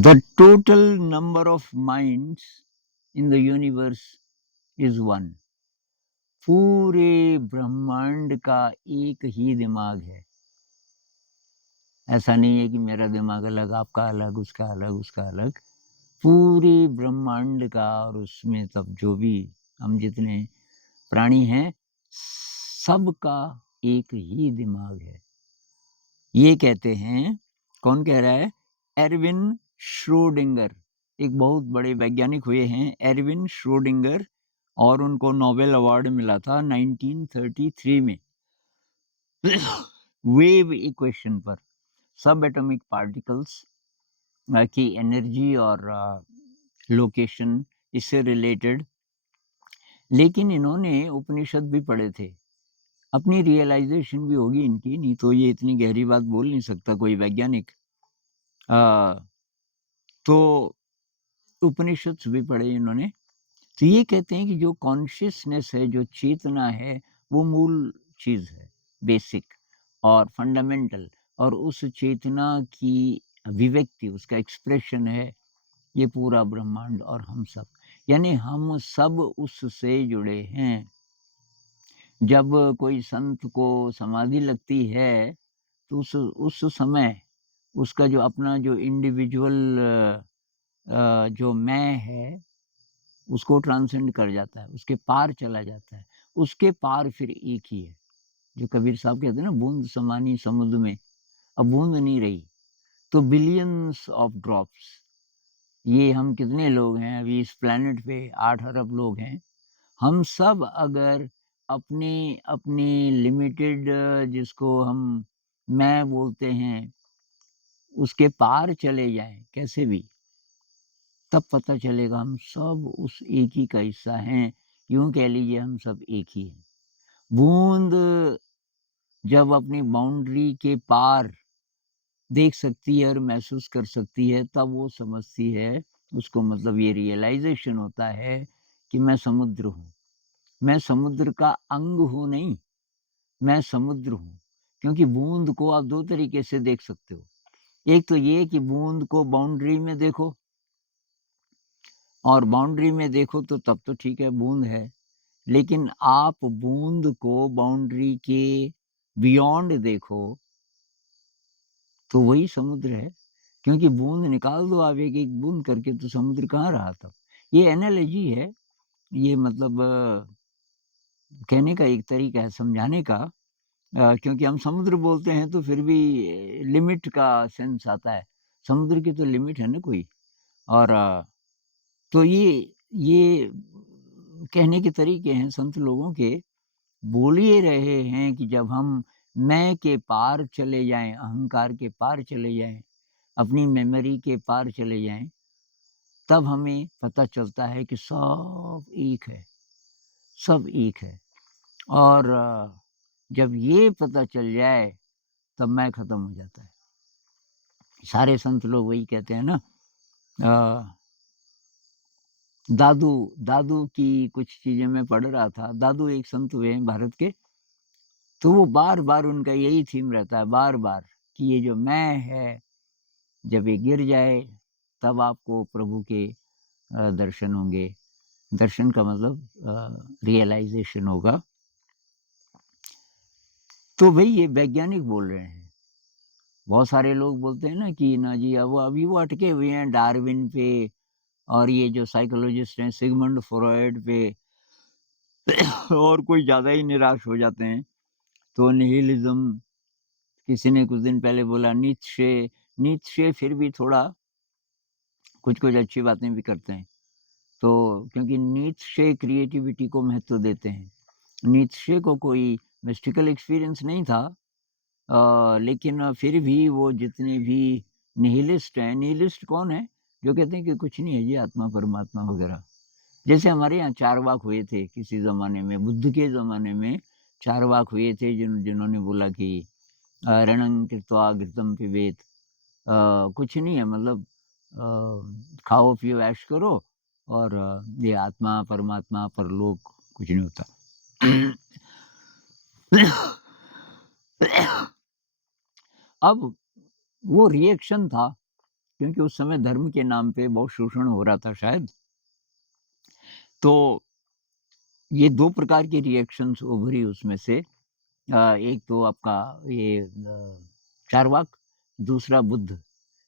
The total number of minds in the universe is one. पूरे ब्रह्मांड का एक ही दिमाग है। ऐसा नहीं है कि मेरा दिमाग अलग, आपका अलग, उसका अलग, उसका अलग। पूरे ब्रह्मांड का और उसमें तब जो भी हम जितने प्राणी हैं, सबका एक ही दिमाग है। ये कहते हैं, कौन कह रहा है? एरविन श्रोडिंगर, एक बहुत बड़े वैज्ञानिक हुए हैं, एरविन श्रोडिंगर, और उनको नोबेल अवार्ड मिला था 1933 में वेव इक्वेशन पर, सब एटॉमिक पार्टिकल्स की एनर्जी और लोकेशन इससे रिलेटेड। लेकिन इन्होंने उपनिषद भी पढ़े थे, अपनी रियलाइजेशन भी होगी इनकी, नहीं तो ये इतनी गहरी बात बोल नहीं सकता कोई वैज्ञानिक। तो उपनिषद भी पढ़े इन्होंने। तो ये कहते हैं कि जो कॉन्शियसनेस है, जो चेतना है, वो मूल चीज़ है, बेसिक और फंडामेंटल, और उस चेतना की अभिव्यक्ति, उसका एक्सप्रेशन है ये पूरा ब्रह्मांड और हम सब। यानी हम सब उससे जुड़े हैं। जब कोई संत को समाधि लगती है, तो उस समय उसका जो अपना जो इंडिविजुअल जो मैं है, उसको ट्रांसेंड कर जाता है, उसके पार चला जाता है। उसके पार फिर एक ही है। जो कबीर साहब कहते हैं ना, बूंद समानी समुद्र में, अब बूंद नहीं रही। तो बिलियंस ऑफ ड्रॉप्स, ये हम कितने लोग हैं अभी इस प्लेनेट पे? 8 अरब लोग हैं। हम सब अगर अपने अपने लिमिटेड, जिसको हम मैं बोलते हैं, उसके पार चले जाएं कैसे भी, तब पता चलेगा हम सब उस एक ही का हिस्सा हैं। यूं कह लीजिए हम सब एक ही हैं। बूंद जब अपनी बाउंड्री के पार देख सकती है और महसूस कर सकती है, तब वो समझती है, उसको मतलब ये रियलाइजेशन होता है कि मैं समुद्र हूँ। मैं समुद्र का अंग हूँ नहीं, मैं समुद्र हूँ। क्योंकि बूंद को आप 2 तरीके से देख सकते हो। एक तो ये कि बूंद को बाउंड्री में देखो, और बाउंड्री में देखो तो तब तो ठीक है, बूंद है। लेकिन आप बूंद को बाउंड्री के बियॉन्ड देखो, तो वही समुद्र है। क्योंकि बूंद निकाल दो आप एक-एक बूंद करके, तो समुद्र कहाँ रहा तब? ये एनालॉजी है, ये मतलब कहने का एक तरीका है, समझाने का। क्योंकि हम समुद्र बोलते हैं तो फिर भी लिमिट का सेंस आता है। समुद्र की तो लिमिट है ना कोई। और तो ये कहने के तरीके हैं संत लोगों के। बोल ये रहे हैं कि जब हम मैं के पार चले जाएँ, अहंकार के पार चले जाएँ, अपनी मेमोरी के पार चले जाएँ, तब हमें पता चलता है कि सब एक है, सब एक है। और जब ये पता चल जाए, तब मैं खत्म हो जाता है। सारे संत लोग वही कहते हैं ना। अ, दादू दादू की कुछ चीज़ें मैं पढ़ रहा था। दादू एक संत हुए हैं भारत के, तो वो बार-बार उनका यही थीम रहता है, बार-बार, कि ये जो मैं है, जब ये गिर जाए, तब आपको प्रभु के दर्शन होंगे। दर्शन का मतलब रियलाइज़ेशन होगा। तो भई ये वैज्ञानिक बोल रहे हैं। बहुत सारे लोग बोलते हैं ना कि ना जी, अब अभी वो अटके हुए हैं डार्विन पे, और ये जो साइकोलॉजिस्ट हैं सिगमंड फ्रॉयड पे, और कोई ज़्यादा ही निराश हो जाते हैं। तो निहिलिज़्म, किसी ने कुछ दिन पहले बोला नीत्शे। नीत्शे फिर भी थोड़ा कुछ-कुछ अच्छी बातें भी करते हैं। तो क्योंकि नीत्शे क्रिएटिविटी को महत्व देते हैं। नीत्शे को कोई मिस्टिकल एक्सपीरियंस नहीं था, लेकिन फिर भी वो जितने भी निहिलिस्ट हैं, निहिलिस्ट कौन है? जो कहते हैं कि कुछ नहीं है ये आत्मा परमात्मा वगैरह। जैसे हमारे यहाँ चारवाक हुए थे किसी ज़माने में, बुद्ध के ज़माने में चारवाक हुए थे जिन्होंने बोला कि रणं कृत्वा घृतं पिबेत। कुछ नहीं है, मतलब खाओ पियो ऐश करो, और ये आत्मा परमात्मा परलोक कुछ नहीं होता। अब वो रिएक्शन था क्योंकि उस समय धर्म के नाम पे बहुत शोषण हो रहा था शायद। तो ये 2 प्रकार की रिएक्शंस उभरी उसमें से। एक तो आपका ये चार्वाक, दूसरा बुद्ध।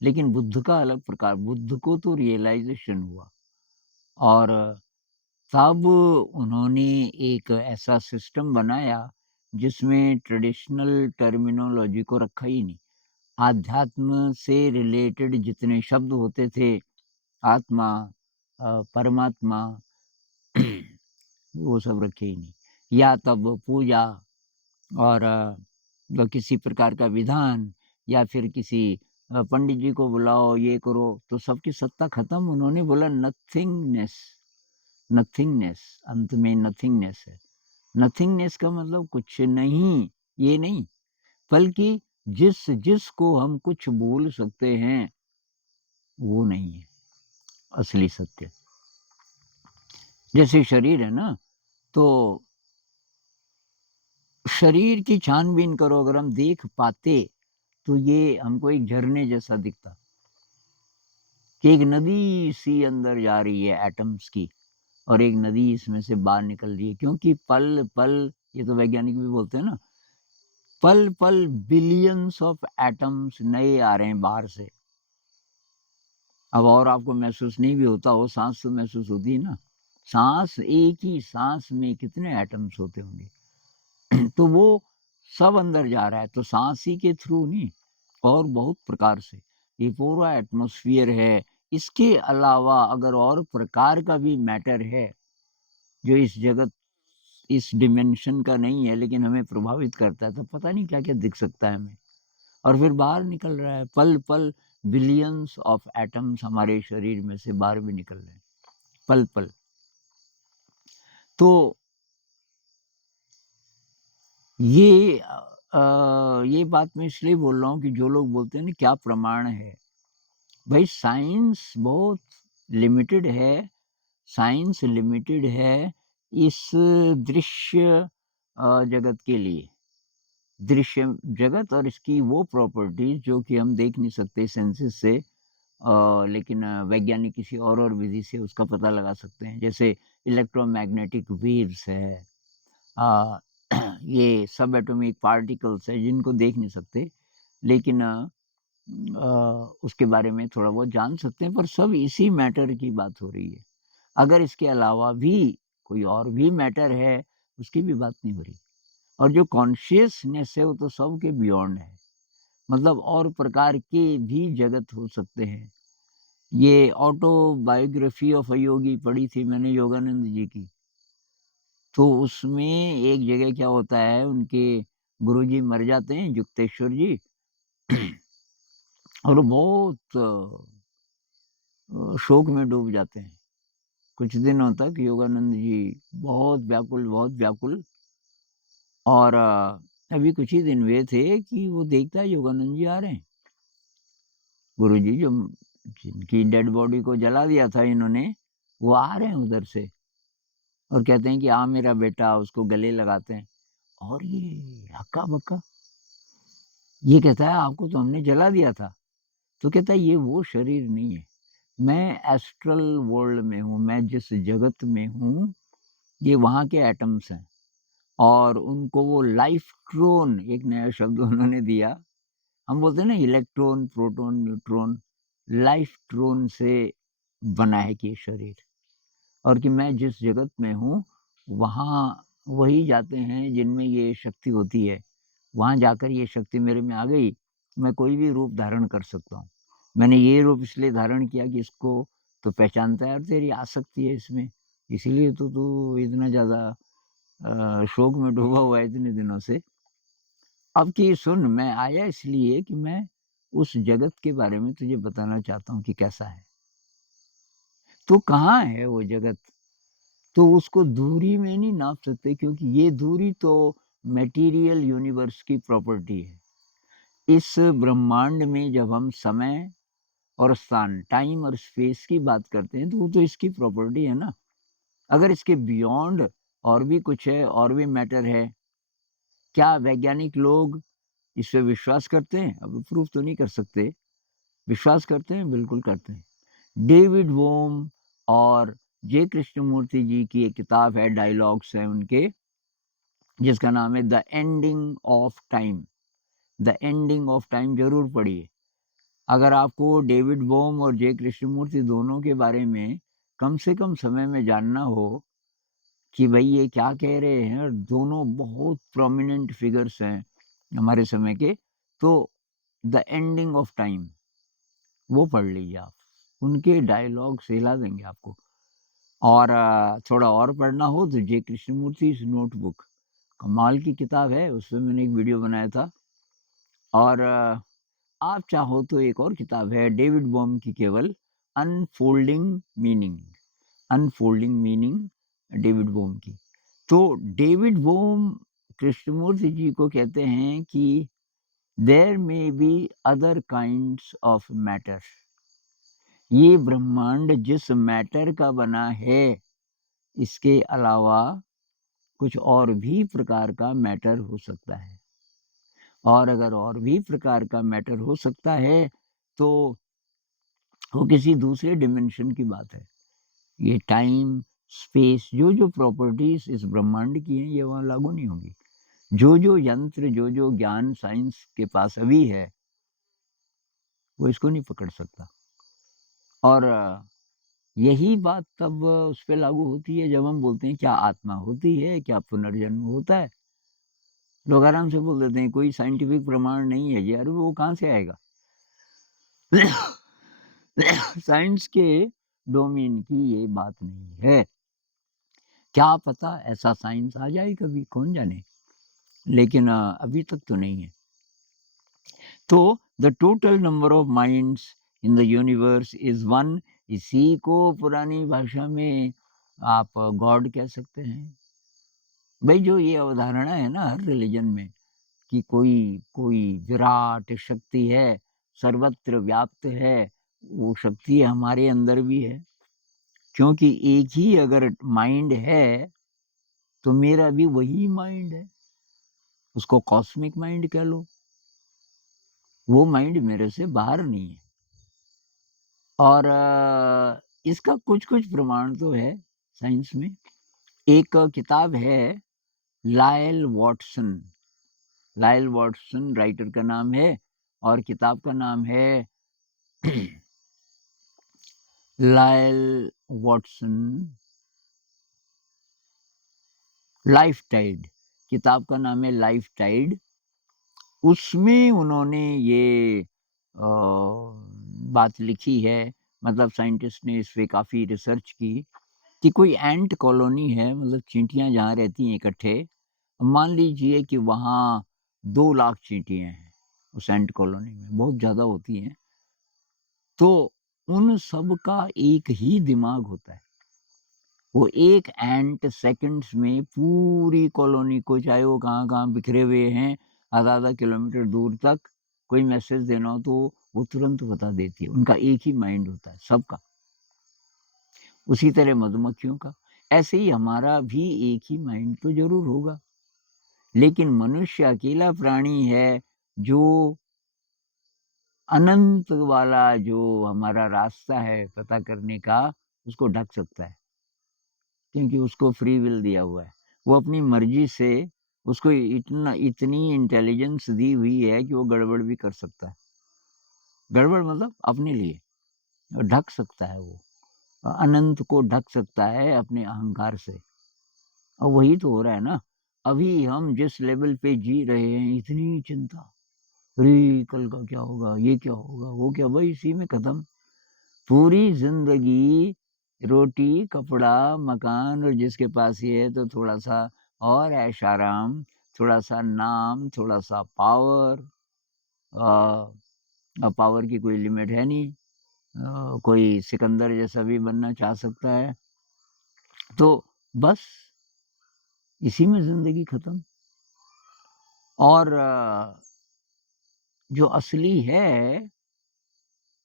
लेकिन बुद्ध का अलग प्रकार, बुद्ध को तो रियलाइज़ेशन हुआ और तब उन्होंने एक ऐसा सिस्टम बनाया जिसमें ट्रेडिशनल टर्मिनोलॉजी को रखा ही नहीं। आध्यात्म से रिलेटेड जितने शब्द होते थे, आत्मा, परमात्मा वो सब रखे ही नहीं। या तब पूजा और किसी प्रकार का विधान या फिर किसी पंडित जी को बुलाओ, ये करो, तो सबकी सत्ता खत्म। उन्होंने बोला नथिंगनेस, नथिंगनेस, अंत में नथिंगनेस है। नथिंगनेस का मतलब कुछ नहीं, ये नहीं, बल्कि जिसको हम कुछ बोल सकते हैं, वो नहीं है असली सत्य। जैसे शरीर है ना, तो शरीर की छानबीन करो, अगर हम देख पाते, तो ये हमको एक झरने जैसा दिखता कि एक नदी सी अंदर जा रही है एटम्स की, और एक नदी इसमें से बाहर निकल रही है, क्योंकि पल-पल, ये तो वैज्ञानिक भी बोलते हैं ना, पल-पल बिलियंस ऑफ एटम्स नए आ रहे हैं बाहर से। अब और आपको महसूस नहीं भी होता हो, साँस तो महसूस होती है ना। साँस, एक ही साँस में कितने एटम्स होते होंगे। तो वो सब अंदर जा रहा है, तो साँस ही के थ्रू नहीं, और बहुत प्रकार से। ये पूरा एटमॉस्फियर है। इसके अलावा अगर और प्रकार का भी मैटर है, जो इस डिमेंशन का नहीं है, लेकिन हमें प्रभावित करता है, तो पता नहीं क्या-क्या दिख सकता है हमें। और फिर बाहर निकल रहा है, पल-पल बिलियंस ऑफ एटम्स हमारे शरीर में से बाहर भी निकल रहे हैं, पल-पल। तो ये ये बात मैं इसलिए बोल रहा हूँ कि जो लोग बोलते हैं ना क्या प्रमाण है? भई साइंस बहुत लिमिटेड है, साइंस लिमिटेड है इस दृश्य जगत के लिए। दृश्य जगत और इसकी वो प्रॉपर्टीज़ जो कि हम देख नहीं सकते सेंसेस से, लेकिन वैज्ञानिक किसी और विधि से उसका पता लगा सकते हैं। जैसे इलेक्ट्रोमैग्नेटिक वेव्स है, अ, ये सब एटॉमिक पार्टिकल्स हैं जिनको देख नहीं सकते, लेकिन उसके बारे में थोड़ा बहुत जान सकते हैं, पर सब इसी मैटर की बात हो रही है। अगर इसके अलावा भी कोई और भी मैटर है, उसकी भी बात नहीं हो रही। और जो कॉन्शियसनेस है वो तो सबके बियॉन्ड है, मतलब और प्रकार के भी जगत हो सकते हैं। ये ऑटोबायोग्राफी ऑफ अ योगी पढ़ी थी मैंने योगानंद जी की, तो उसमें एक जगह क्या होता है, उनके गुरुजी मर जाते हैं, युक्तेश्वर जी। और वो बहुत शोक में डूब जाते हैं। कुछ दिनों तक योगानंद जी बहुत व्याकुल, और अभी कुछ ही दिन हुए थे कि वो देखता है योगानंद जी आ रहे हैं। गुरुजी जो जिनकी डेड बॉडी को जला दिया था इन्होंने, वो आ रहे हैं उधर से और कहते हैं कि आ मेरा बेटा, उसको गले लगाते हैं। और ये हक्का-बक्का, ये कहता है आपको तो हमने जला दिया था। तो कहता है ये वो शरीर नहीं है, मैं एस्ट्रल वर्ल्ड में हूँ, मैं जिस जगत में हूँ, ये वहाँ के एटम्स हैं। और उनको वो लाइफ ट्रोन, एक नया शब्द उन्होंने दिया। हम बोलते हैं ना इलेक्ट्रॉन, प्रोटॉन, न्यूट्रॉन, लाइफ ट्रोन से बना है कि ये शरीर। और कि मैं जिस जगत में हूँ, वहाँ वही जाते हैं जिनमें ये शक्ति होती है। वहाँ जाकर ये शक्ति मेरे में आ गई, मैं कोई भी रूप धारण कर सकता हूँ। मैंने ये रूप इसलिए धारण किया कि इसको तो पहचानता है और तेरी आसक्ति है इसमें, इसीलिए तो तू इतना ज़्यादा शोक में डूबा हुआ है इतने दिनों से। अब कि सुन, मैं आया इसलिए कि मैं उस जगत के बारे में तुझे बताना चाहता हूँ कि कैसा है। तो कहाँ है वो जगत? तो उसको दूरी में नहीं नाप सकते, क्योंकि ये दूरी तो मटेरियल यूनिवर्स की प्रॉपर्टी है। इस ब्रह्मांड में जब हम समय और स्थान, टाइम और स्पेस की बात करते हैं, तो वो तो इसकी प्रॉपर्टी है ना। अगर इसके बियॉन्ड और भी कुछ है, और भी मैटर है, क्या वैज्ञानिक लोग इस पे विश्वास करते हैं? अब प्रूफ तो नहीं कर सकते, विश्वास करते हैं? बिल्कुल करते हैं। डेविड वोम और जे कृष्णमूर्ति जी की एक किताब है, डायलॉग्स हैं उनके, जिसका नाम है the ending of time. The ending of time ज़रूर पढ़िए। अगर आपको डेविड वोम और जे कृष्णमूर्ति दोनों के बारे में कम से कम समय में जानना हो कि भई ये क्या कह रहे हैं, और दोनों बहुत प्रोमिनेंट फिगर्स हैं हमारे समय के, तो द एंडिंग ऑफ टाइम वो पढ़ लीजिए आप। उनके डायलॉग हिला देंगे आपको। और थोड़ा और पढ़ना हो तो जे कृष्णमूर्ति's नोटबुक, कमाल की किताब है, उसपे मैंने एक वीडियो बनाया था। और आप चाहो तो एक और किताब है डेविड बॉम की, केवल unfolding meaning. Unfolding meaning David Bohm की। तो डेविड बॉम कृष्णमूर्ति जी को कहते हैं कि there may be other kinds of matter. ये ब्रह्मांड जिस मैटर का बना है, इसके अलावा कुछ और भी प्रकार का मैटर हो सकता है। और अगर और भी प्रकार का मैटर हो सकता है, तो वो किसी दूसरे डिमेंशन की बात है। ये टाइम, स्पेस, जो प्रॉपर्टीज इस ब्रह्मांड की हैं, ये वहाँ लागू नहीं होंगी। जो यंत्र, जो ज्ञान साइंस के पास अभी है, वो इसको नहीं पकड़ सकता। और यही बात तब उस पे लागू होती है जब हम बोलते हैं क्या आत्मा होती है, क्या पुनर्जन्म होता है। लोग आराम से बोल देते हैं कोई साइंटिफिक प्रमाण नहीं है ये। अरे वो कहाँ से आएगा? साइंस के डोमेन की ये बात नहीं है। क्या पता ऐसा साइंस आ जाए कभी, कौन जाने, लेकिन अभी तक तो नहीं है। तो the total number of minds in the universe is one. इसी को पुरानी भाषा में आप गॉड कह सकते हैं। भाई जो ये अवधारणा है ना हर रिलीजन में, कि कोई कोई विराट शक्ति है, सर्वत्र व्याप्त है, वो शक्ति हमारे अंदर भी है। क्योंकि एक ही अगर माइंड है, तो मेरा भी वही माइंड है। उसको कॉस्मिक माइंड कह लो। वो माइंड मेरे से बाहर नहीं है। और इसका कुछ-कुछ प्रमाण तो है साइंस में। एक किताब है Lyell Watson. Lyell Watson writer का नाम है, और किताब का नाम है लायल वॉटसन लाइफ टाइड। किताब का नाम है लाइफ टाइड। उसमें उन्होंने ये बात लिखी है, मतलब साइंटिस्ट ने इस पे काफ़ी रिसर्च की, कि कोई एंट कॉलोनी है, मतलब चींटियाँ जहाँ रहती हैं इकट्ठे। मान लीजिए कि वहाँ 2 लाख चींटियाँ हैं उस एंट कॉलोनी में, बहुत ज़्यादा होती हैं। तो उन सब का एक ही दिमाग होता है। वो एक एंट सेकंड्स में पूरी कॉलोनी को, चाहे वो कहाँ-कहाँ बिखरे हुए हैं, आधा-आधा किलोमीटर दूर तक, कोई मैसेज देना हो तो वो तुरंत बता देती है। उनका एक ही माइंड होता है सबका। उसी तरह मधुमक्खियों का। ऐसे ही हमारा भी एक ही माइंड तो ज़रूर होगा। लेकिन मनुष्य अकेला प्राणी है जो अनंत वाला जो हमारा रास्ता है पता करने का, उसको ढक सकता है। क्योंकि उसको फ्री विल दिया हुआ है। वो अपनी मर्ज़ी से, उसको इतनी इंटेलिजेंस दी हुई है कि वो गड़बड़ भी कर सकता है। गड़बड़ मतलब अपने लिए, ढक सकता है वो। अनंत को ढक सकता है अपने अहंकार से। और वही तो हो रहा है ना। अभी हम जिस लेवल पे जी रहे हैं, इतनी चिंता, अरे कल का क्या होगा, ये क्या होगा, वो क्या, भाई इसी में खत्म। पूरी जिंदगी रोटी, कपड़ा, मकान, और जिसके पास ये है तो थोड़ा-सा और ऐश-आराम, थोड़ा-सा नाम, थोड़ा-सा पावर। पावर की कोई लिमिट है नहीं। कोई सिकंदर जैसा भी बनना चाह सकता है। तो बस इसी में ज़िंदगी खत्म। और जो असली है,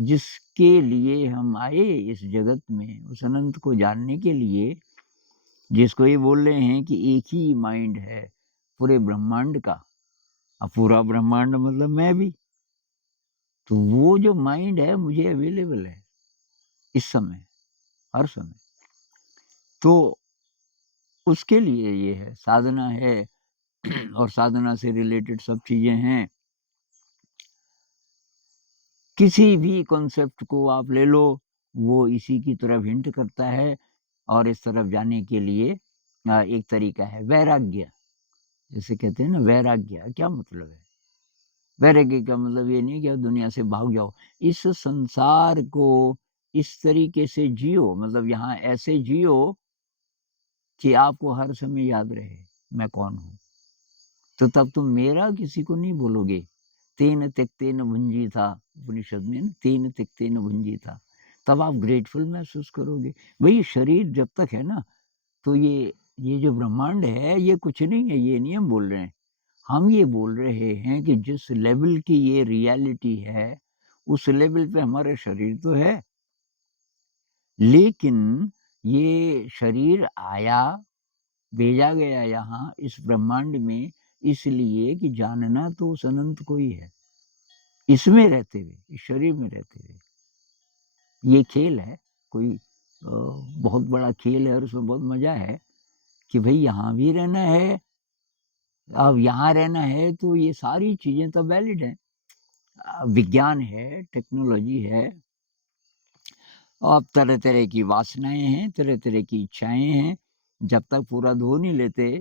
जिसके लिए हम आए इस जगत में, उस अनंत को जानने के लिए, जिसको ये बोल रहे हैं कि एक ही माइंड है पूरे ब्रह्मांड का। अब पूरा ब्रह्मांड मतलब मैं भी। तो वो जो माइंड है मुझे अवेलेबल है इस समय, हर समय। तो उसके लिए ये है, साधना है और साधना से रिलेटेड सब चीज़ें हैं। किसी भी कॉन्सेप्ट को आप ले लो, वो इसी की तरफ हिंट करता है और इस तरफ जाने के लिए एक तरीका है वैराग्य। जिसे कहते हैं ना वैराग्य, क्या मतलब है? वैराग्य का मतलब ये नहीं कि आप दुनिया से भाग जाओ। इस संसार को इस तरीके से जियो, मतलब यहाँ ऐसे जियो कि आपको हर समय याद रहे, मैं कौन हूँ। तो तब तुम मेरा किसी को नहीं बोलोगे। तेन त्यक्तेन भुंजीथा, उपनिषद में ना, तेन त्यक्तेन भुंजीथा। तब आप ग्रेटफुल महसूस करोगे। भई शरीर जब तक है ना, तो ये जो ब्रह्मांड है ये कुछ नहीं है, ये नहीं हम बोल रहे हैं। हम ये बोल रहे हैं कि जिस लेवल की ये रियलिटी है, उस लेवल पे हमारा शरीर तो है। लेकिन ये शरीर आया, भेजा गया यहाँ इस ब्रह्मांड में इसलिए कि जानना तो उस अनंत को ही है। इसमें रहते हुए, इस शरीर में रहते हुए। ये खेल है, कोई बहुत बड़ा खेल है और उसमें बहुत मज़ा है कि भई यहाँ भी रहना है। अब यहाँ रहना है तो ये सारी चीज़ें तो वैलिड हैं। विज्ञान है, टेक्नोलॉजी है और तरह-तरह की वासनाएँ हैं, तरह-तरह की इच्छाएँ हैं। जब तक पूरा धो नहीं लेते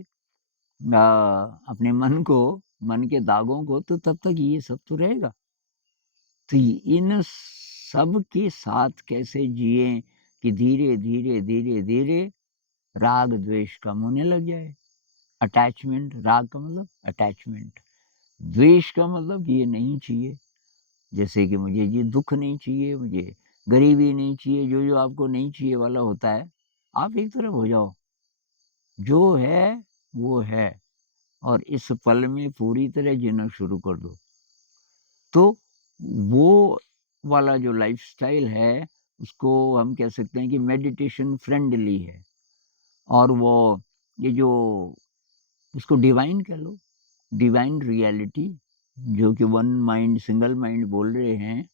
अपने मन को, मन के दागों को, तो तब तक ये सब तो रहेगा। तो इन सब के साथ कैसे जिएँ कि धीरे-धीरे, धीरे-धीरे राग द्वेष कम होने लग जाए। अटैचमेंट, राग का मतलब अटैचमेंट, द्वेष का मतलब ये नहीं चाहिए। जैसे कि मुझे ये दुःख नहीं चाहिए, मुझे गरीबी नहीं चाहिए, जो-जो आपको नहीं चाहिए वाला होता है, आप एक तरफ हो जाओ। जो है, वो है और इस पल में पूरी तरह जीना शुरू कर दो। तो वो वाला जो लाइफ़स्टाइल है, उसको हम कह सकते हैं कि मेडिटेशन फ्रेंडली है। और वो ये जो इसको डिवाइन कह लो, डिवाइन रियलिटी जो कि वन माइंड, सिंगल माइंड बोल रहे हैं,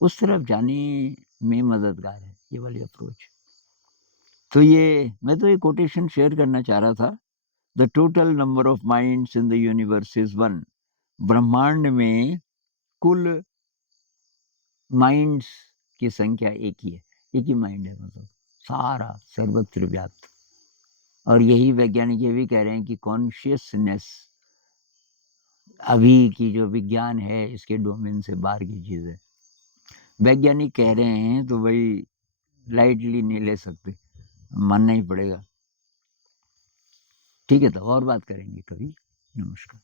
उस तरफ जाने में मददगार है ये वाली अप्रोच। तो ये मैं तो ये कोटेशन शेयर करना चाह रहा था, the total number of minds in the universe is 1। ब्रह्मांड में कुल माइंड्स की संख्या एक ही है, एक ही माइंड है, मतलब सारा सर्वत्र व्याप्त। और यही वैज्ञानिक ये भी कह रहे हैं कि कॉन्शियसनेस अभी की जो विज्ञान है इसके डोमेन से बाहर की चीज़ है। वैज्ञानिक कह रहे हैं तो भाई लाइटली नहीं ले सकते, मानना ही पड़ेगा। ठीक है, तो और बात करेंगे कभी। नमस्कार।